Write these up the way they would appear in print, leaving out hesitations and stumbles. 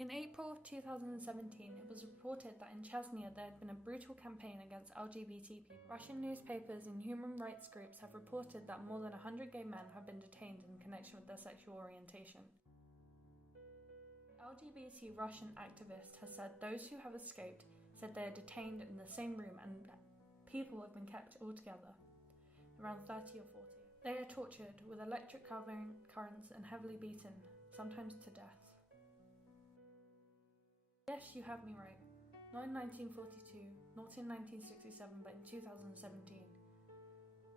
In April of 2017, it was reported that in Chechnya there had been a brutal campaign against LGBT people. Russian newspapers and human rights groups have reported that more than 100 gay men have been detained in connection with their sexual orientation. An LGBT Russian activist has said those who have escaped said they are detained in the same room and people have been kept all together, around 30 or 40. They are tortured with electric currents and heavily beaten, sometimes to death. Yes, you have me right. Not in 1942, not in 1967, but in 2017.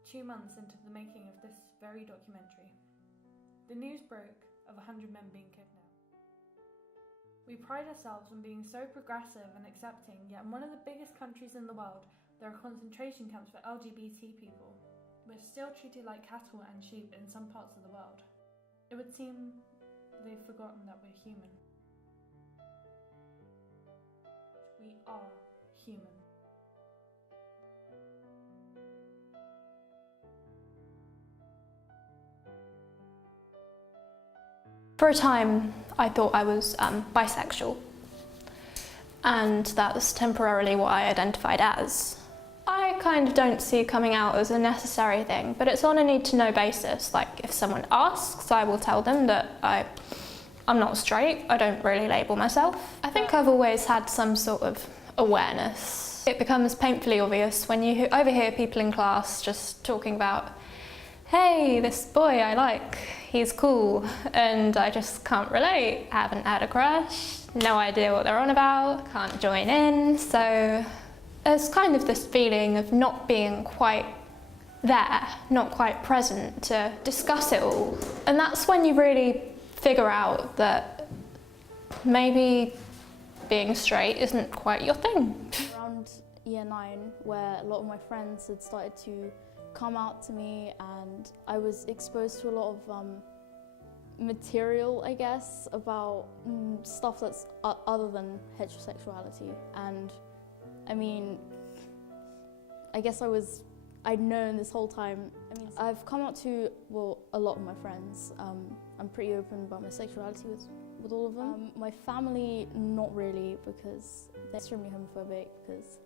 2 months into the making of this very documentary. The news broke of 100 men being kidnapped. We pride ourselves on being so progressive and accepting, yet in one of the biggest countries in the world, there are concentration camps for LGBT people. We're still treated like cattle and sheep in some parts of the world. It would seem they've forgotten that we're human. We are human. For a time, I thought I was bisexual, and that's temporarily what I identified as. I kind of don't see coming out as a necessary thing, but it's on a need-to-know basis. Like, if someone asks, I will tell them that I'm not straight. I don't really label myself. I think I've always had some sort of awareness. It becomes painfully obvious when you overhear people in class just talking about, hey, this boy I like, he's cool, and I just can't relate, haven't had a crush, no idea what they're on about, can't join in. So there's kind of this feeling of not being quite there, not quite present to discuss it all. And that's when you really figure out that maybe being straight isn't quite your thing. Around year 9, where a lot of my friends had started to come out to me, and I was exposed to a lot of material, I guess, about stuff that's other than heterosexuality. And I mean, I guess I'd known this whole time. I mean, I've come out to, well, a lot of my friends. I'm pretty open about my sexuality with all of them. My family, not really, because they're extremely homophobic, because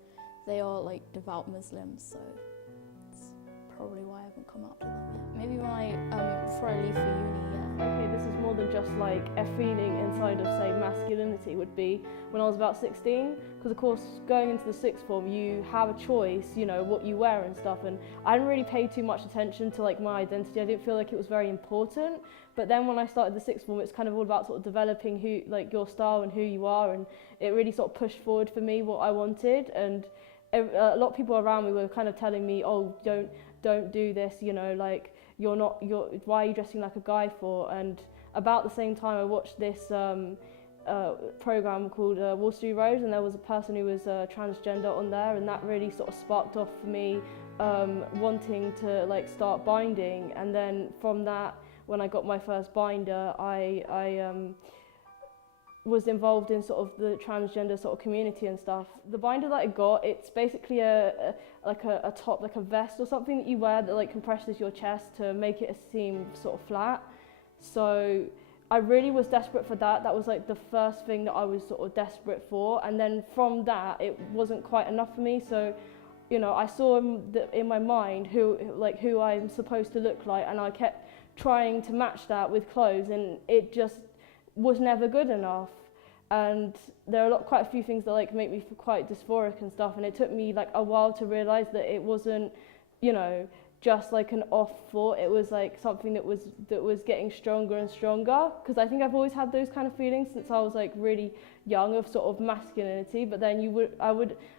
they are like devout Muslims, so it's probably why I haven't come out to them yet. Maybe when before I leave for uni, yeah. Okay, this is more than just like a feeling inside of, say, masculinity would be when I was about 16, because of course going into the sixth form you have a choice, you know, what you wear and stuff, and I didn't really pay too much attention to like my identity. I didn't feel like it was very important, but then when I started the sixth form it's kind of all about sort of developing who, like, your style and who you are, and it really sort of pushed forward for me what I wanted. And a lot of people around me were kind of telling me, oh, don't do this, you know, like, why are you dressing like a guy for? And about the same time I watched this program called Wall Street Road, and there was a person who was transgender on there, and that really sort of sparked off for me wanting to like start binding. And then from that, when I got my first binder, I was involved in sort of the transgender sort of community and stuff. The binder that I got, it's basically a top, like a vest or something that you wear that like compresses your chest to make it seem sort of flat. So I really was desperate for that. That was like the first thing that I was sort of desperate for. And then from that, it wasn't quite enough for me. So, you know, I saw in my mind who I'm supposed to look like, and I kept trying to match that with clothes, and it just was never good enough. And there are quite a few things that like make me feel quite dysphoric and stuff, and it took me like a while to realise that it wasn't, you know, just like an off thought. It was like something that was getting stronger and stronger, because I think I've always had those kind of feelings since I was like really young of sort of masculinity, but then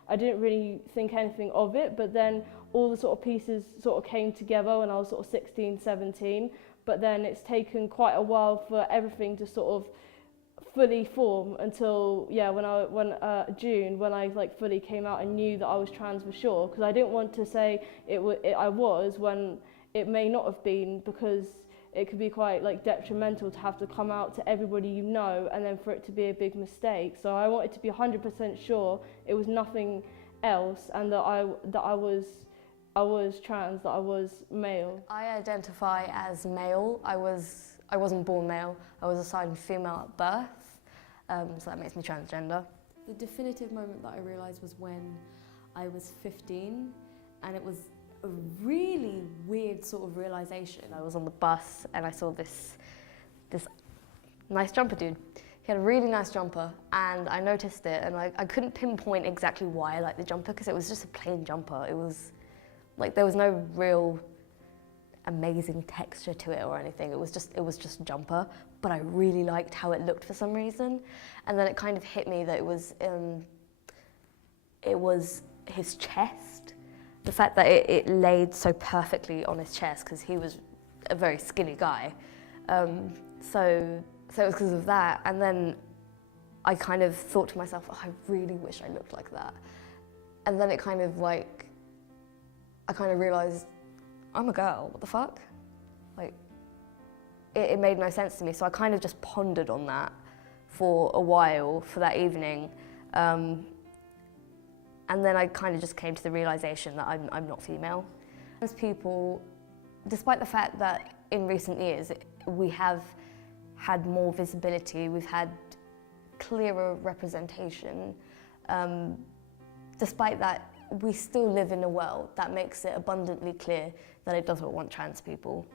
I didn't really think anything of it, but then all the sort of pieces sort of came together when I was sort of 16, 17, but then it's taken quite a while for everything to sort of fully form until June, when I like fully came out and knew that I was trans for sure, because I didn't want to say I was when it may not have been, because it could be quite like detrimental to have to come out to everybody you know and then for it to be a big mistake. So I wanted to be 100% sure it was nothing else, and that I was trans, that I was male. I identify as male. I wasn't born male. I was assigned female at birth. so that makes me transgender. The definitive moment that I realised was when I was 15, and it was a really weird sort of realisation. I was on the bus and I saw this nice jumper dude. He had a really nice jumper and I noticed it, and I couldn't pinpoint exactly why I liked the jumper because it was just a plain jumper. It was like there was no real amazing texture to it or anything. It was just a jumper, but I really liked how it looked for some reason. And then it kind of hit me that it was his chest. The fact that it laid so perfectly on his chest, because he was a very skinny guy. So it was because of that. And then I kind of thought to myself, oh, I really wish I looked like that. And then it kind of like, I kind of realised, I'm a girl, what the fuck? Like, it made no sense to me. So I kind of just pondered on that for a while, for that evening. And then I kind of just came to the realisation that I'm not female. As people, despite the fact that in recent years we have had more visibility, we've had clearer representation, despite that, we still live in a world that makes it abundantly clear that it doesn't want trans people.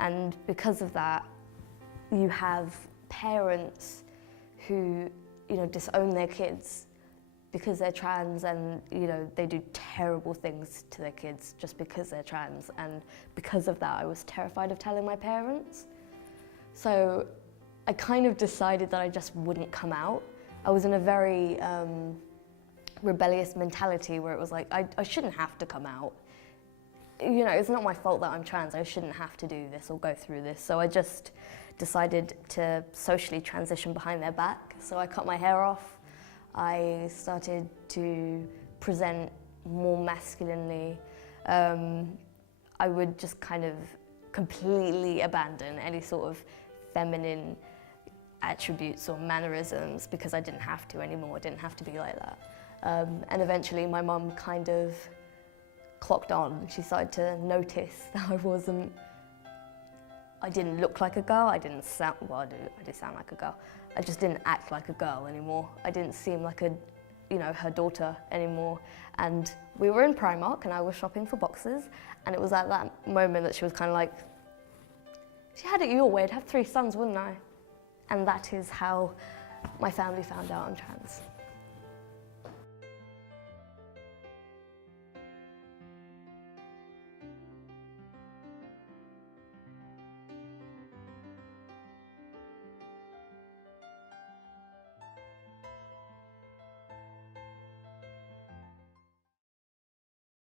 And because of that, you have parents who, disown their kids because they're trans, and they do terrible things to their kids just because they're trans. And because of that, I was terrified of telling my parents. So I kind of decided that I just wouldn't come out. I was in a very rebellious mentality where it was like, I shouldn't have to come out. It's not my fault that I'm trans. I shouldn't have to do this or go through this. So I just decided to socially transition behind their back. So I cut my hair off. I started to present more masculinely. I would just kind of completely abandon any sort of feminine attributes or mannerisms because I didn't have to anymore. I didn't have to be like that. And eventually my mum kind of clocked on. She started to notice that I didn't look like a girl. I didn't sound, well, I do sound like a girl. I just didn't act like a girl anymore. I didn't seem like her daughter anymore. And we were in Primark and I was shopping for boxes, and it was at that moment that she was kind of like, if you had it your way, I'd have 3 sons, wouldn't I? And that is how my family found out I'm trans.